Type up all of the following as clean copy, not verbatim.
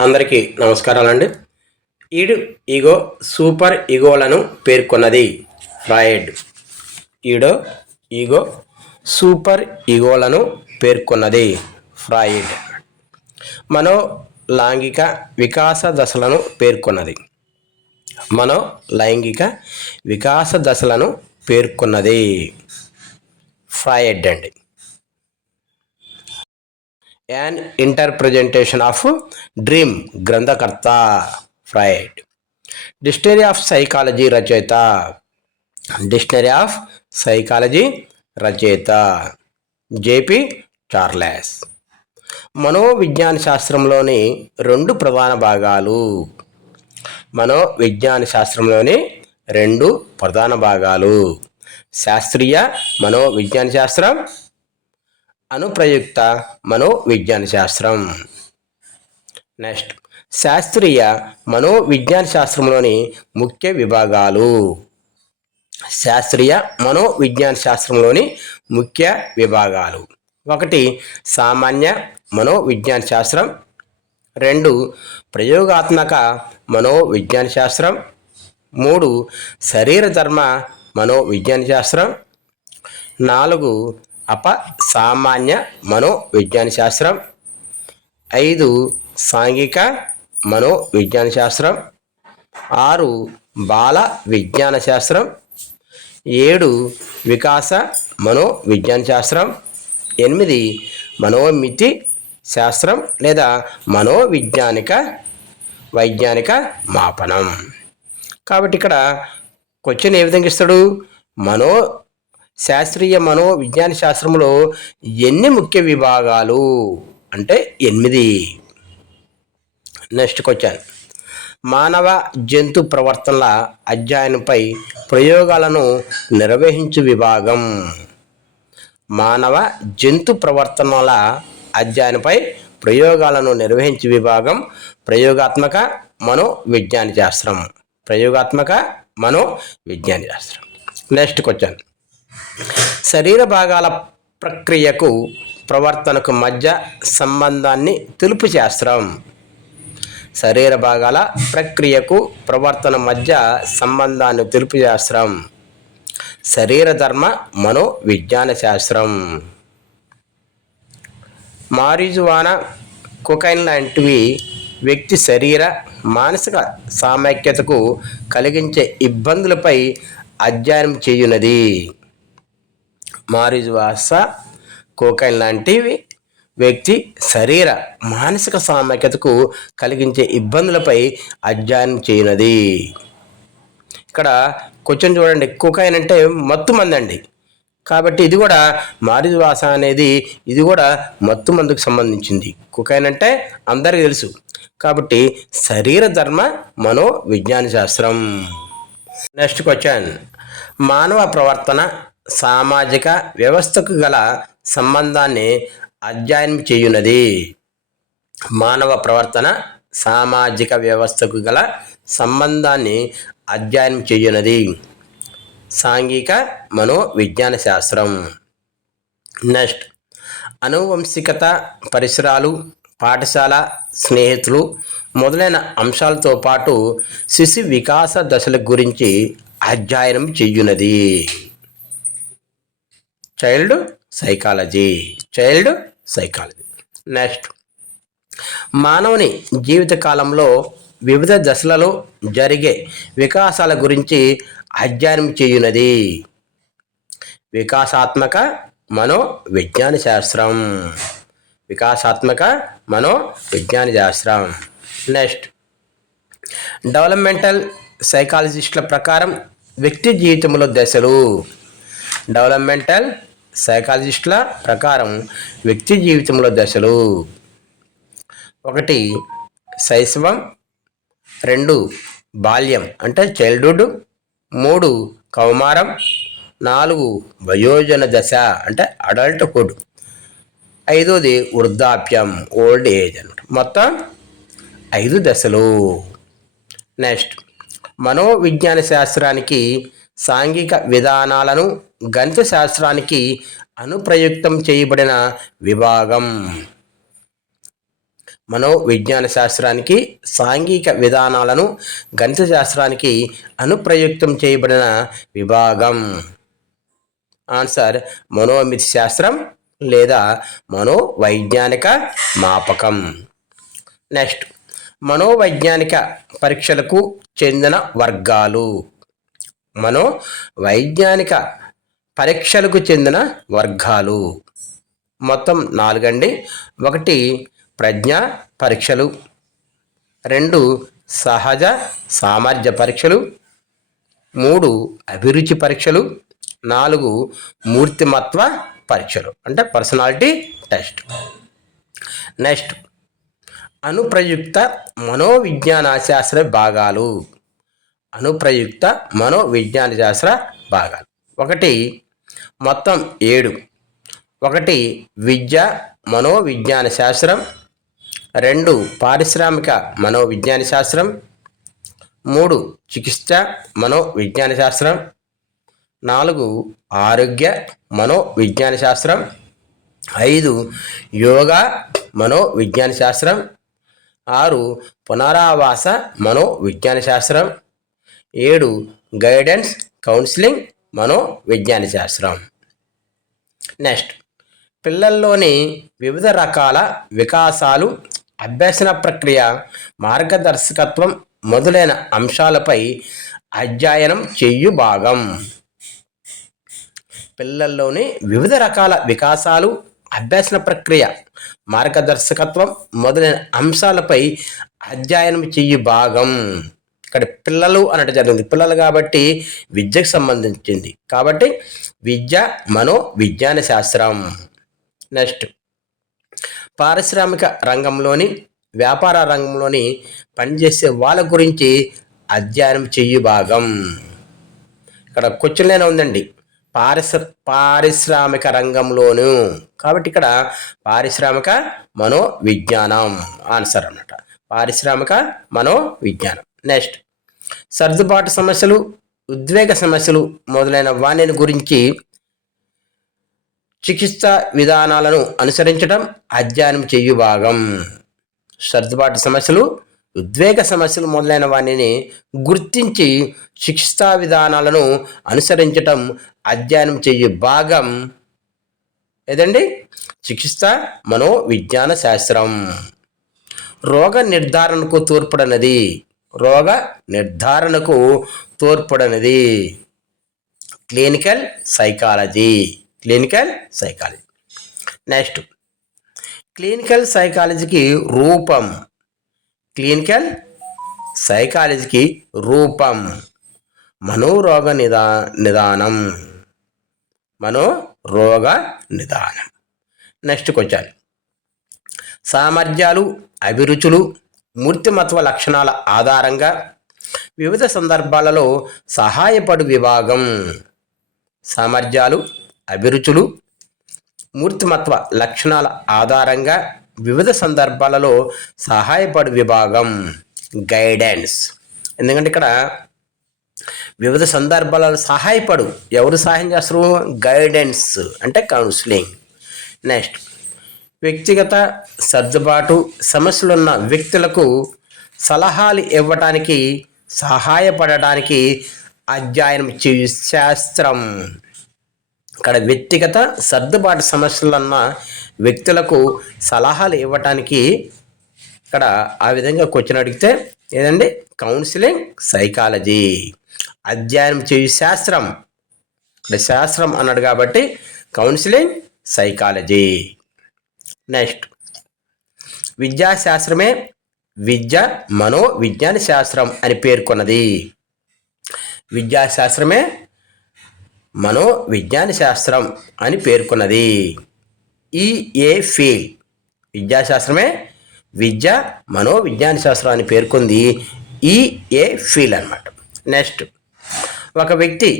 అందరికీ నమస్కారాలండి. ఈడు ఈగో సూపర్ ఈగోలను పేర్కొన్నది ఫ్రాయిడ్. ఈడో ఈగో సూపర్ ఈగోలను పేర్కొన్నది ఫ్రాయిడ్. మనో లైంగిక వికాస దశలను పేర్కొన్నది. మనో లైంగిక వికాస దశలను పేర్కొన్నది ఫ్రాయిడ్ అండి. యాన్ ఇంటర్ప్రెజెంటేషన్ ఆఫ్ డ్రీమ్ గ్రంథకర్త ఫ్రాయిడ్. డిక్షనరీ ఆఫ్ సైకాలజీ రచయిత. డిక్షనరీ ఆఫ్ సైకాలజీ రచయిత జేపి చార్లెస్. మనోవిజ్ఞాన శాస్త్రంలోని రెండు ప్రధాన భాగాలు. మనోవిజ్ఞాన శాస్త్రంలోని రెండు ప్రధాన భాగాలు: శాస్త్రీయ మనోవిజ్ఞాన శాస్త్రం, అనుప్రయుక్త మనోవిజ్ఞాన శాస్త్రం. నెక్స్ట్, శాస్త్రీయ మనోవిజ్ఞాన శాస్త్రంలోని ముఖ్య విభాగాలు. శాస్త్రీయ మనోవిజ్ఞాన శాస్త్రంలోని ముఖ్య విభాగాలు: 1 సామాన్య మనోవిజ్ఞాన శాస్త్రం, 2 ప్రయోగాత్మక మనోవిజ్ఞాన శాస్త్రం, 3 శరీర ధర్మ మనోవిజ్ఞాన శాస్త్రం, 4 అపసామాన్య మనోవిజ్ఞాన శాస్త్రం, 5 సాంఘిక మనోవిజ్ఞాన శాస్త్రం, 6 బాల విజ్ఞాన శాస్త్రం, 7 వికాస మనోవిజ్ఞాన శాస్త్రం, 8 మనోమితి శాస్త్రం లేదా వైజ్ఞానిక మాపనం. కాబట్టి ఇక్కడ క్వశ్చన్ ఏ విధంగా ఇస్తాడు? శాస్త్రీయ మనోవిజ్ఞాన శాస్త్రంలో ఎన్ని ముఖ్య విభాగాలు అంటే 8. నెక్స్ట్ క్వశ్చన్, మానవ జంతు ప్రవర్తనల అధ్యయనంపై ప్రయోగాలను నిర్వహించు విభాగం. మానవ జంతు ప్రవర్తనల అధ్యయనంపై ప్రయోగాలను నిర్వహించే విభాగం ప్రయోగాత్మక మనోవిజ్ఞాన శాస్త్రం. ప్రయోగాత్మక మనోవిజ్ఞాన శాస్త్రం. నెక్స్ట్ క్వశ్చన్, శరీర భాగాల ప్రక్రియకు ప్రవర్తనకు మధ్య సంబంధాన్ని తెలుపు శాస్త్రం. శరీర భాగాల ప్రక్రియకు ప్రవర్తన మధ్య సంబంధాన్ని తెలుపు శాస్త్రం శరీర ధర్మ మనోవిజ్ఞాన శాస్త్రం. మారిజువానా, కొకైన్ లాంటివి వ్యక్తి శరీర మానసిక సామైక్యతకు కలిగించే ఇబ్బందులపై అధ్యయనం చేయున్నది. మారిజువాస, కోకైన్ లాంటివి వ్యక్తి శరీర మానసిక సామైక్యతకు కలిగించే ఇబ్బందులపై అధ్యయనం చేయున్నది. ఇక్కడ క్వశ్చన్ చూడండి, కోకైన్ అంటే మత్తు మందు అండి. కాబట్టి ఇది కూడా మారిజువాస అనేది ఇది కూడా మత్తు మందుకు సంబంధించింది. కోకైన్ అంటే అందరికీ తెలుసు. కాబట్టి శరీర ధర్మ మనోవిజ్ఞాన శాస్త్రం. నెక్స్ట్ క్వశ్చన్, మానవ ప్రవర్తన సామాజిక వ్యవస్థకు గల సంబంధాన్ని అధ్యయనం చేయున్నది. మానవ ప్రవర్తన సామాజిక వ్యవస్థకు గల సంబంధాన్ని అధ్యయనం చేయున్నది సాంఘిక మనోవిజ్ఞాన శాస్త్రం. నెక్స్ట్, అనువంశికత, పరిసరాలు, పాఠశాల స్నేహితులు మొదలైన అంశాలతో పాటు శిశు వికాస దశల గురించి అధ్యయనం చేయున్నది చైల్డ్ సైకాలజీ. నెక్స్ట్, మానవుని జీవితకాలంలో వివిధ దశలలో జరిగే వికాసాల గురించి అధ్యయనం చేయున్నది వికాసాత్మక మనోవిజ్ఞాన శాస్త్రం. నెక్స్ట్, డెవలప్మెంటల్ సైకాలజిస్టుల ప్రకారం వ్యక్తి జీవితంలో దశలు. డెవలప్మెంటల్ సైకాలజిస్టుల ప్రకారం వ్యక్తి జీవితంలో దశలు: 1 శైశవం, 2 బాల్యం అంటే చైల్డ్హుడ్, 3 కౌమారం, 4 వయోజన దశ అంటే అడల్ట్హుడ్, 5ది వృద్ధాప్యం ఓల్డ్ ఏజ్ అనమాట. మొత్తం 5 దశలు. నెక్స్ట్, మనోవిజ్ఞాన శాస్త్రానికి సాంఘిక విధానాలను, గణిత శాస్త్రానికి అనుప్రయుక్తం చేయబడిన విభాగం. మనోవిజ్ఞాన శాస్త్రానికి సాంఘిక విధానాలను గణిత శాస్త్రానికి అనుప్రయుక్తం చేయబడిన విభాగం. ఆన్సర్ మనోమితి శాస్త్రం లేదా మనోవైజ్ఞానిక మాపకం. నెక్స్ట్, మనోవైజ్ఞానిక పరీక్షలకు చెందిన వర్గాలు. మనోవైజ్ఞానిక పరీక్షలకు చెందిన వర్గాలు మొత్తం 4 అండి. 1 ప్రజ్ఞా పరీక్షలు, 2 సహజ సామర్థ్య పరీక్షలు, 3 అభిరుచి పరీక్షలు, 4 మూర్తిమత్వ పరీక్షలు అంటే పర్సనాలిటీ టెస్ట్. నెక్స్ట్, అనుప్రయుక్త మనోవిజ్ఞాన శాస్త్ర భాగాలు. అనుప్రయుక్త మనోవిజ్ఞాన శాస్త్ర భాగాలు 1 మొత్తం 7. 1 విద్య మనోవిజ్ఞాన శాస్త్రం, 2 పారిశ్రామిక మనోవిజ్ఞాన శాస్త్రం, 3 చికిత్స మనోవిజ్ఞాన శాస్త్రం, 4 ఆరోగ్య మనోవిజ్ఞాన శాస్త్రం, 5 యోగా మనోవిజ్ఞాన శాస్త్రం, 6 పునరావాస మనోవిజ్ఞాన శాస్త్రం, 7 గైడెన్స్ కౌన్సిలింగ్ మనోవిజ్ఞాన శాస్త్రం. నెక్స్ట్, పిల్లల్లోని వివిధ రకాల వికాసాలు, అభ్యసన ప్రక్రియ, మార్గదర్శకత్వం మొదలైన అంశాలపై అధ్యయనం చేయు భాగం. పిల్లల్లోని వివిధ రకాల వికాసాలు, అభ్యసన ప్రక్రియ, మార్గదర్శకత్వం మొదలైన అంశాలపై అధ్యయనం చేయు భాగం. ఇక్కడ పిల్లలు అనట జరిగింది, పిల్లలు కాబట్టి విద్యకు సంబంధించింది కాబట్టి విద్య మనోవిజ్ఞాన శాస్త్రం. నెక్స్ట్, పారిశ్రామిక రంగంలోని, వ్యాపార రంగంలోని పనిచేసే వాళ్ళ గురించి అధ్యయనం చేయు భాగం. ఇక్కడ క్వశ్చన్లోనే ఉందండి, పారిశ్రామిక రంగంలోను కాబట్టి ఇక్కడ పారిశ్రామిక మనోవిజ్ఞానం ఆన్సర్ అన్నమాట, పారిశ్రామిక మనోవిజ్ఞానం. నెక్స్ట్, సర్దుబాటు సమస్యలు, ఉద్వేగ సమస్యలు మొదలైన వాణిని గురించి చికిత్సా విధానాలను అనుసరించడం అధ్యయనం చేయు భాగం. సర్దుబాటు సమస్యలు, ఉద్వేగ సమస్యలు మొదలైన వాటిని గుర్తించి చికిత్సా విధానాలను అనుసరించటం అధ్యయనం చేయు భాగం ఏదండి? చికిత్స మనోవిజ్ఞాన శాస్త్రం. రోగ నిర్ధారణకు తోడ్పడనది, రోగ నిర్ధారణకు తోడ్పడనది clinical psychology. Clinical psychology. Next, clinical సైకాలజీకి రూపం. క్లినికల్ సైకాలజీకి రూపం మనోరోగ నిదానం. మనోరోగ నిదానం. నెక్స్ట్ క్వశ్చన్, సామర్థ్యాలు, అభిరుచులు, మూర్తిమత్వ లక్షణాల ఆధారంగా వివిధ సందర్భాలలో సహాయపడు విభాగం. సామర్థ్యాలు, అభిరుచులు, మూర్తిమత్వ లక్షణాల ఆధారంగా వివిధ సందర్భాలలో సహాయపడు విభాగం గైడెన్స్. ఎందుకంటే ఇక్కడ వివిధ సందర్భాలలో సహాయపడు, ఎవరు సహాయం చేస్తారు? గైడెన్స్ అంటే కౌన్సిలింగ్. నెక్స్ట్, వ్యక్తిగత సర్దుబాటు సమస్యలున్న వ్యక్తులకు సలహాలు ఇవ్వటానికి, సహాయపడటానికి అధ్యయనం చేయు శాస్త్రం. ఇక్కడ వ్యక్తిగత సర్దుబాటు సమస్యలున్న వ్యక్తులకు సలహాలు ఇవ్వటానికి ఇక్కడ ఆ విధంగా క్వశ్చన్ అడిగితే ఏదండి? Counselling psychology. అధ్యయనం చేయు శాస్త్రం, ఇక్కడ శాస్త్రం అన్నాడు కాబట్టి కౌన్సిలింగ్ సైకాలజీ. నెక్స్ట్, విద్యాశాస్త్రమే విద్య మనోవిజ్ఞాన శాస్త్రం అని పేర్కొన్నది. విద్యాశాస్త్రమే మనోవిజ్ఞాన శాస్త్రం అని పేర్కొన్నది ఈఏ ఫీల్. విద్యాశాస్త్రమే విద్య మనోవిజ్ఞాన శాస్త్రం అని పేర్కొంది ఈఏ ఫీల్ అన్నమాట. నెక్స్ట్, ఒక వ్యక్తి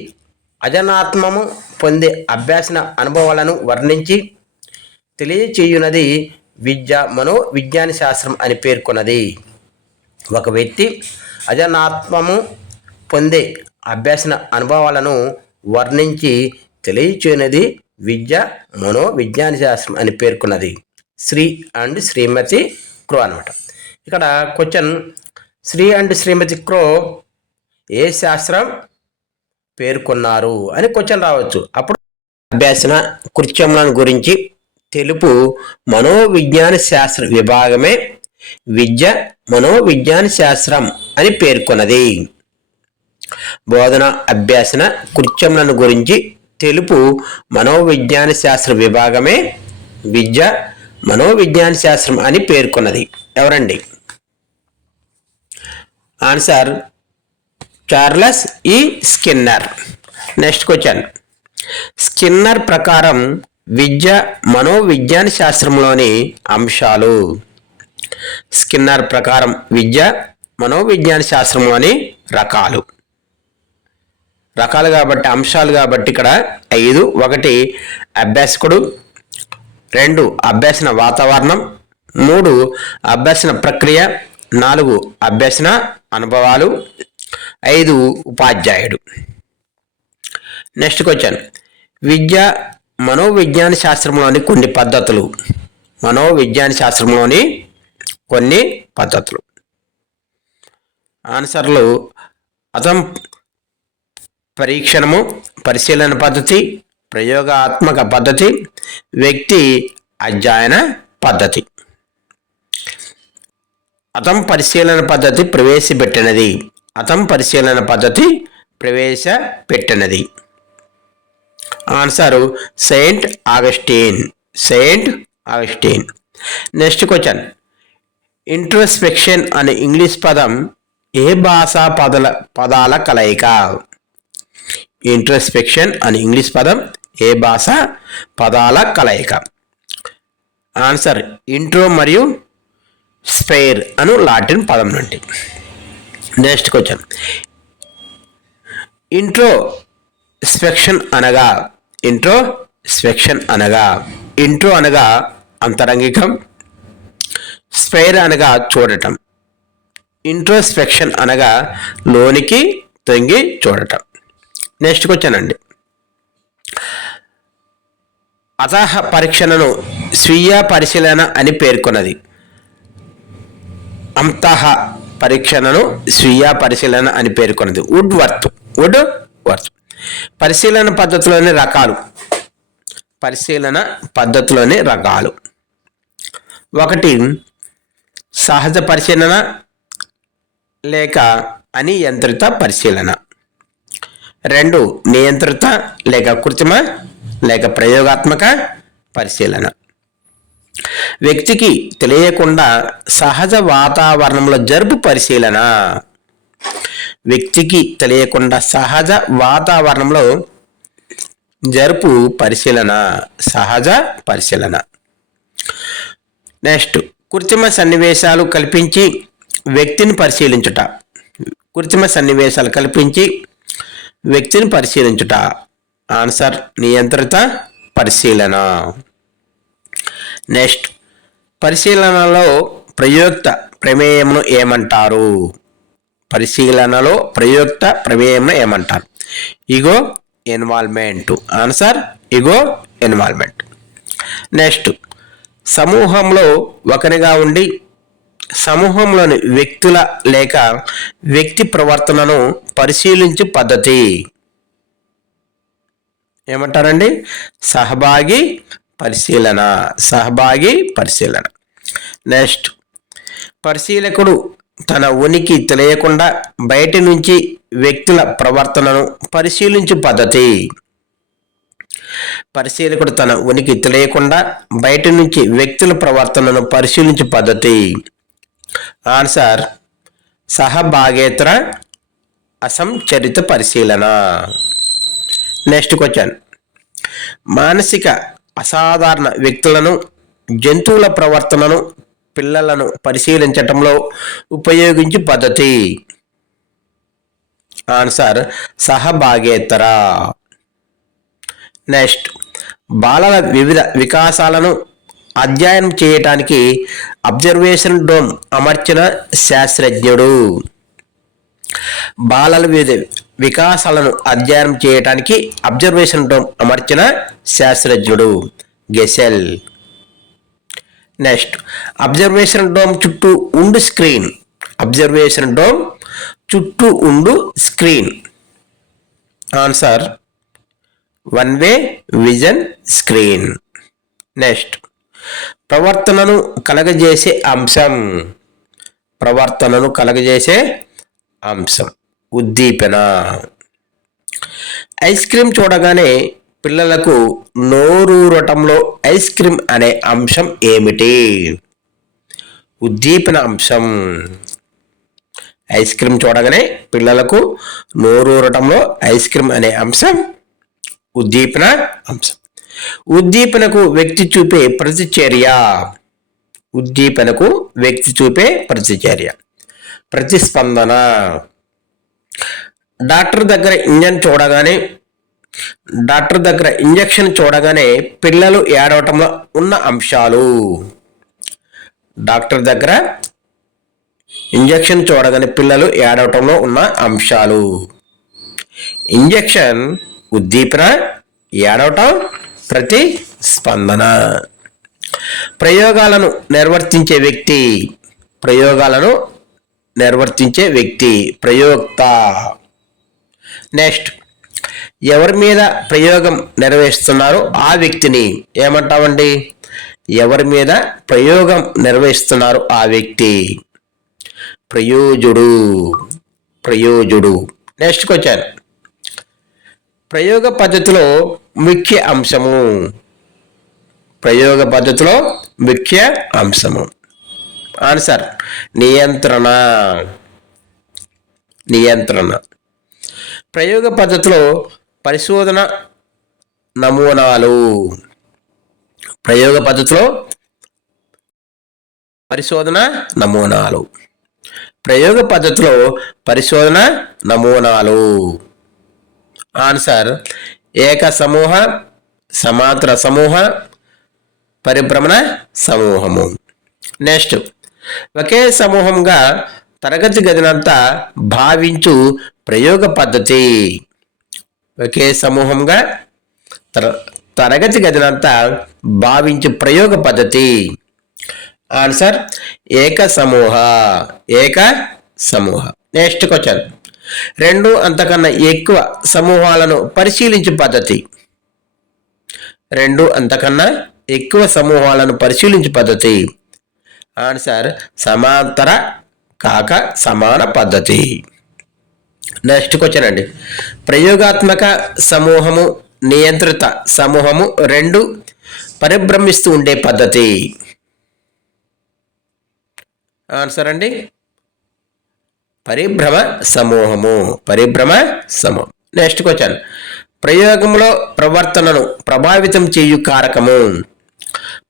అజనాత్మము పొందే అభ్యాసన అనుభవాలను వర్ణించి తెలియచేయునది విద్య మనోవిజ్ఞాన శాస్త్రం అని పేర్కొన్నది. ఒక వ్యక్తి అజనాత్మము పొందే అభ్యాసన అనుభవాలను వర్ణించి తెలియచేయునది విద్య మనోవిజ్ఞాన శాస్త్రం అని పేర్కొన్నది శ్రీ అండ్ శ్రీమతి క్రో అనమాట. ఇక్కడ క్వశ్చన్, శ్రీ అండ్ శ్రీమతి క్రో ఏ శాస్త్రం పేర్కొన్నారు అని క్వశ్చన్ రావచ్చు. అప్పుడు అభ్యాసన కృత్యములను గురించి తెలుపు మనోవిజ్ఞాన శాస్త్ర విభాగమే విద్య మనోవిజ్ఞాన శాస్త్రం అని పేర్కొన్నది. బోధన అభ్యాసన కృత్యములను గురించి తెలుపు మనోవిజ్ఞాన శాస్త్ర విభాగమే విద్య మనోవిజ్ఞాన శాస్త్రం అని పేర్కొన్నది. ఎవరండి? ఆన్సర్ చార్లెస్ ఈ స్కిన్నర్. నెక్స్ట్ క్వశ్చన్, స్కిన్నర్ ప్రకారం విద్య మనోవిజ్ఞాన శాస్త్రంలోని అంశాలు. స్కిన్నర్ ప్రకారం విద్య మనోవిజ్ఞాన శాస్త్రంలోని రకాలు కాబట్టి అంశాలు కాబట్టి ఇక్కడ 5. 1 అభ్యాసకుడు, 2 అభ్యసన వాతావరణం, 3 అభ్యసన ప్రక్రియ, 4 అభ్యసన అనుభవాలు, 5 ఉపాధ్యాయుడు. నెక్స్ట్ క్వశ్చన్, విద్య మనోవిజ్ఞాన శాస్త్రంలోని కొన్ని పద్ధతులు. మనోవిజ్ఞాన శాస్త్రంలోని కొన్ని పద్ధతులు. ఆన్సర్లు అతం పరీక్షణము, పరిశీలన పద్ధతి, ప్రయోగాత్మక పద్ధతి, వ్యక్తి అధ్యయన పద్ధతి. అతం పరిశీలన పద్ధతి ప్రవేశపెట్టినది. అతం పరిశీలన పద్ధతి ప్రవేశపెట్టినది. Answer Saint Augustine. Saint Augustine. Next question, introspection అనే ఇంగ్లీష్ పదం ఏ భాషా పదాల కలయిక? ఇంట్రోస్పెక్షన్ అనే ఇంగ్లీష్ పదం ఏ భాష పదాల కలయిక? ఆన్సర్ ఇంట్రో మరియు స్పైర్ అను లాటిన్ పదం నుండి. నెక్స్ట్ క్వశ్చన్, ఇంట్రోస్పెక్షన్ అనగా ఇంట్రో అనగా అంతరంగికం, స్పైర్ అనగా చూడటం. ఇంట్రోస్పెక్షన్ అనగా లోనికి తొంగి చూడటం. నెక్స్ట్ క్వశ్చన్ అండి, అతః పరీక్షణను స్వీయ పరిశీలన అని పేర్కొన్నది. అంతః పరీక్షణను స్వీయ పరిశీలన అని పేర్కొన్నది వుడ్వర్త్. పరిశీలన పద్ధతిలోని రకాలు. పరిశీలన పద్ధతిలోని రకాలు: 1 సహజ పరిశీలన లేక అనియంత్రిత పరిశీలన. 2 నియంత్రిత లేక కృత్రిమ లేక ప్రయోగాత్మక పరిశీలన. వ్యక్తికి తెలియకుండా సహజ వాతావరణంలో జరుపు పరిశీలన. వ్యక్తికి తెలియకుండా సహజ వాతావరణంలో జరుపు పరిశీలన సహజ పరిశీలన. నెక్స్ట్, కృత్రిమ సన్నివేశాలు కల్పించి వ్యక్తిని పరిశీలించుట. కృత్రిమ సన్నివేశాలు కల్పించి వ్యక్తిని పరిశీలించుట. ఆన్సర్ నియంత్రిత పరిశీలన. నెక్స్ట్, పరిశీలనలో ప్రయుక్త ప్రమేయమును ఏమంటారు? పరిశీలనలో ప్రయుక్త ప్రమేయమును ఏమంటారు? ఇగో ఇన్వాల్వ్మెంట్. ఆన్సర్ ఇగో ఇన్వాల్వ్మెంట్. నెక్స్ట్, సమూహంలో ఒకరిగా ఉండి సమూహంలోని వ్యక్తుల లేక వ్యక్తి ప్రవర్తనను పరిశీలించు పద్ధతి ఏమంటారండి? సహభాగి పరిశీలన. సహభాగి పరిశీలన. నెక్స్ట్, పరిశీలకుడు తన ఉనికి తెలియకుండా బయటి నుంచి వ్యక్తుల ప్రవర్తనను పరిశీలించు పద్ధతి. పరిశీలకుడు తన ఉనికి తెలియకుండా బయటి నుంచి వ్యక్తుల ప్రవర్తనను పరిశీలించు పద్ధతి. ఆన్సర్ సహభాగేతర అసంచరిత పరిశీలన. నెక్స్ట్ క్వశ్చన్, మానసిక అసాధారణ వ్యక్తులను, జంతువుల ప్రవర్తనను, పిల్లలను పరిశీలించటంలో ఉపయోగించే పద్ధతి. ఆన్సర్ సహభాగేతర. నెక్స్ట్, బాలల వివిధ వికాసాలను అధ్యయనం చేయటానికి అబ్జర్వేషన్ డోమ్ అమర్చిన శాస్త్రజ్ఞుడు. బాలల వివిధ వికాసాలను అధ్యయనం చేయటానికి అబ్జర్వేషన్ డోమ్ అమర్చిన శాస్త్రజ్ఞుడు గెసెల్. నెక్స్ట్ అబ్జర్వేషన్ డోమ్ చుట్టూ ఉండు స్క్రీన్. అబ్జర్వేషన్ డోమ్ చుట్టూ ఉండు screen. Answer one way vision screen. Next ప్రవర్తనను కలగజేసే అంశం. ప్రవర్తనను కలగజేసే అంశం ఉద్దీపన. ఐస్ క్రీమ్ చూడగానే పిల్లలకు నోరూరటంలో ఐస్ క్రీమ్ అనే అంశం ఏమిటి? ఉద్దీపన అంశం. ఐస్ క్రీమ్ చూడగానే పిల్లలకు నోరూరటంలో ఐస్ క్రీమ్ అనే అంశం ఉద్దీపన అంశం. ఉద్దీపనకు వ్యక్తి చూపే ప్రతిచర్య. ఉద్దీపనకు వ్యక్తి చూపే ప్రతిచర్య ప్రతిస్పందన. డాక్టర్ దగ్గర ఇంజెక్షన్ చూడగానే పిల్లలు ఏడవటంలో ఉన్న అంశాలు. డాక్టర్ దగ్గర ఇంజెక్షన్ చూడగానే పిల్లలు ఏడవటంలో ఉన్న అంశాలు. ఇంజెక్షన్ ఉద్దీపన, ఏడవటం ప్రతిస్పందన. ప్రయోగాలను నిర్వర్తించే వ్యక్తి. ప్రయోగాలను నిర్వర్తించే వ్యక్తి ప్రయోక్త. నెక్స్ట్ ఎవరి మీద ప్రయోగం నిర్వహిస్తున్నారో ఆ వ్యక్తిని ఏమంటామండి? ఎవరి మీద ప్రయోగం నిర్వహిస్తున్నారో ఆ వ్యక్తి ప్రయోజుడు. ప్రయోజుడు. నెక్స్ట్ క్వశ్చన్ ప్రయోగ పద్ధతిలో ముఖ్య అంశము. ప్రయోగ పద్ధతిలో ముఖ్య అంశము. ఆన్సర్ నియంత్రణ. నియంత్రణ. ప్రయోగ పద్ధతిలో పరిశోధన నమూనాలు. ప్రయోగ పద్ధతిలో పరిశోధన నమూనాలు. ప్రయోగ పద్ధతిలో పరిశోధన నమూనాలు. ఆన్సర్ ఏక సమూహ, సమాంతర సమూహ, పరిభ్రమణ సమూహము. నెక్స్ట్ ఒకే సమూహంగా తరగతి గదినంతా భావించు ప్రయోగ పద్ధతి. ఒకే సమూహంగా తరగతి గదినంతా భావించు ప్రయోగ పద్ధతి. ఆన్సర్ ఏక సమూహ. ఏక సమూహ. నెక్స్ట్ క్వశ్చన్ రెండు అంతకన్నా ఎక్కువ సమూహాలను పరిశీలించే పద్ధతి. రెండు అంతకన్నా ఎక్కువ సమూహాలను పరిశీలించే పద్ధతి. ఆన్సర్ సమాంతర కాక సమాన పద్ధతి. నెక్స్ట్ క్వశ్చన్ అండి ప్రయోగాత్మక సమూహము, నియంత్రిత సమూహము రెండు పరిభ్రమిస్తూ ఉండే పద్ధతి. ఆన్సర్ అండి పరిభ్రమ సమూహము. పరిభ్రమ సమూహం. నెక్స్ట్ క్వశ్చన్ ప్రయోగంలో ప్రవర్తనను ప్రభావితం చేయు కారకము.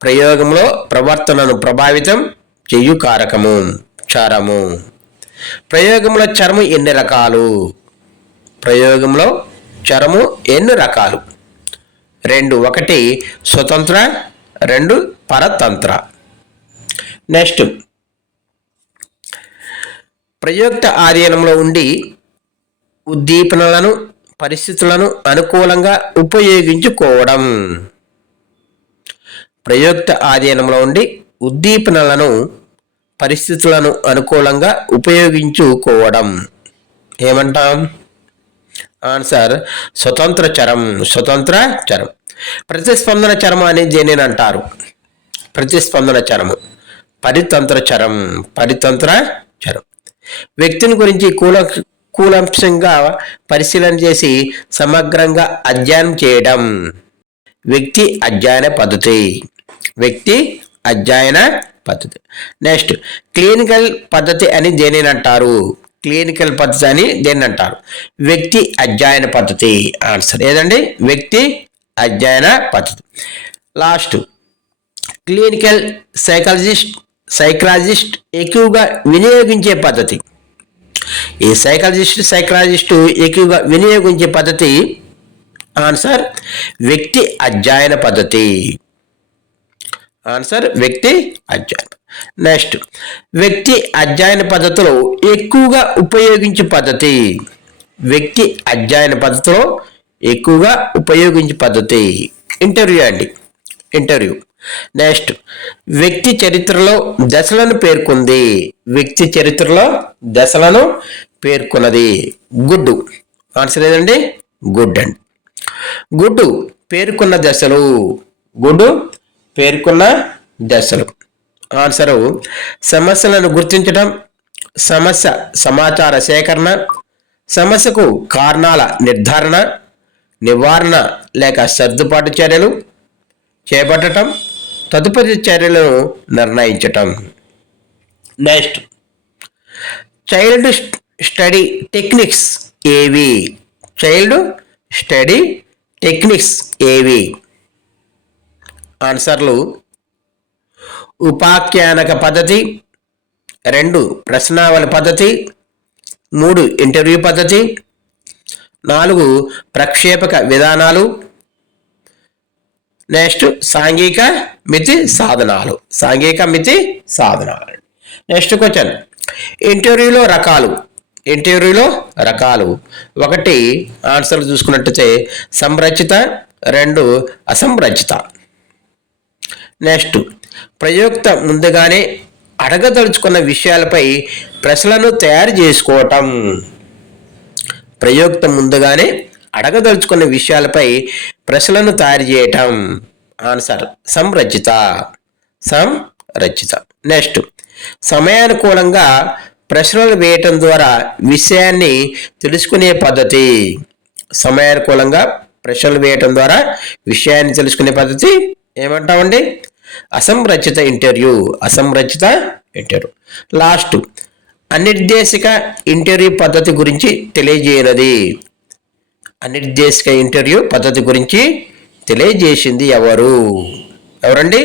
ప్రయోగంలో ప్రవర్తనను ప్రభావితం చేయు కారకము చరము. ప్రయోగంలో చరము ఎన్ని రకాలు? ప్రయోగంలో చరము ఎన్ని రకాలు? రెండు. ఒకటి స్వతంత్ర, రెండు పరతంత్ర. నెక్స్ట్ ప్రయోక్త ఆధీనంలో ఉండి ఉద్దీపనలను పరిస్థితులను అనుకూలంగా ఉపయోగించుకోవడం. ప్రయోక్త ఆధీనంలో ఉండి ఉద్దీపనలను పరిస్థితులను అనుకూలంగా ఉపయోగించుకోవడం ఏమంటాం? ఆన్సర్ స్వతంత్ర చరం. స్వతంత్ర చరం. ప్రతిస్పందన చరము అనేది దేనిని అంటారు? ప్రతిస్పందన చరము. పరితంత్ర చరం. పరితంత్ర చరం. వ్యక్తిని గురించి కూలంశంగా పరిశీలన చేసి సమగ్రంగా అధ్యయనం చేయడం వ్యక్తి అధ్యయన పద్ధతి. వ్యక్తి అధ్యయన పద్ధతి. నెక్స్ట్ క్లినికల్ పద్ధతి అని దేనిని అంటారు? క్లినికల్ పద్ధతి అని దేనిని అంటారు? వ్యక్తి అధ్యయన పద్ధతి. ఆన్సర్ ఏదండి? వ్యక్తి అధ్యయన పద్ధతి. లాస్ట్ క్లినికల్ సైకాలజిస్ట్ ఎక్కువగా వినియోగించే పద్ధతి. ఈ సైకాలజిస్ట్ ఎక్కువగా వినియోగించే పద్ధతి ఆన్సర్ వ్యక్తి అధ్యయన పద్ధతి. ఆన్సర్ వ్యక్తి అధ్యయన. నెక్స్ట్ వ్యక్తి అధ్యయన పద్ధతిలో ఎక్కువగా ఉపయోగించే పద్ధతి. వ్యక్తి అధ్యయన పద్ధతిలో ఎక్కువగా ఉపయోగించే పద్ధతి ఇంటర్వ్యూ అండి. ఇంటర్వ్యూ నెక్స్ట్ వ్యక్తి చరిత్రలో దశలను పేర్కొంది. వ్యక్తి చరిత్రలో దశలను పేర్కొన్నది. గుడ్డు. ఆన్సర్ ఏదండి? గుడ్ అండి. గుడ్డు పేర్కొన్న దశలు. గుడ్డు పేర్కొన్న దశలు. ఆన్సరు సమస్యలను గుర్తించడం, సమస్య సమాచార సేకరణ, సమస్యకు కారణాల నిర్ధారణ, నివారణ లేక సర్దుబాటు చర్యలు చేపట్టడం, తదుపరి చర్యలను నిర్ణయించటం. నెక్స్ట్ చైల్డ్ స్టడీ టెక్నిక్స్ ఏవి? చైల్డ్ స్టడీ టెక్నిక్స్ ఏవి? ఆన్సర్లు ఉపాఖ్యానక పద్ధతి, 2 ప్రశ్నావళి పద్ధతి, 3 ఇంటర్వ్యూ పద్ధతి, 4 ప్రక్షేపక విధానాలు, నెక్స్ట్ సాంఘిక మితి సాధనాలు. సాంఘిక మితి సాధనాలు. నెక్స్ట్ క్వశ్చన్, ఇంటర్వ్యూలో రకాలు. ఇంటర్వ్యూలో రకాలు. 1 ఆన్సర్లు చూసుకున్నట్టయితే సంరచిత, 2 అసంరచిత. నెక్స్ట్ ప్రయుక్త ముందుగానే అడగదలుచుకున్న విషయాలపై ప్రశ్నలను తయారు చేసుకోవటం. ప్రయుక్త ముందుగానే అడగదలుచుకున్న విషయాలపై ప్రశ్నలను తయారు చేయటం. ఆన్సర్ సంరచిత. సంరచిత. నెక్స్ట్ సమయానుకూలంగా ప్రశ్నలు వేయటం ద్వారా విషయాన్ని తెలుసుకునే పద్ధతి. సమయానుకూలంగా ప్రశ్నలు వేయటం ద్వారా విషయాన్ని తెలుసుకునే పద్ధతి ఏమంటామండి? అసంరచిత ఇంటర్వ్యూ. అసంరచిత ఇంటర్వ్యూ. లాస్ట్ అనిర్దేశిక ఇంటర్వ్యూ పద్ధతి గురించి తెలియజేయనది. అనిర్దేశిక ఇంటర్వ్యూ పద్ధతి గురించి తెలియజేసింది ఎవరు? ఎవరండి?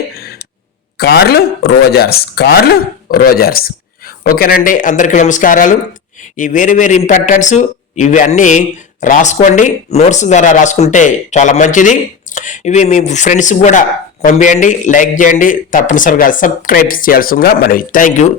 Curl Rogers. Curl Rogers. ఓకేనండి, అందరికీ నమస్కారాలు. ఈ వేరు ఇంపార్టెంట్స్ ఇవి అన్నీ రాసుకోండి. నోట్స్ ద్వారా రాసుకుంటే చాలా మంచిది. ఇవి మీ ఫ్రెండ్స్ కూడా పంపించండి, లైక్ చేయండి, తప్పనిసరిగా సబ్స్క్రైబ్ చేయాల్సిందిగా మనవి. Thank you.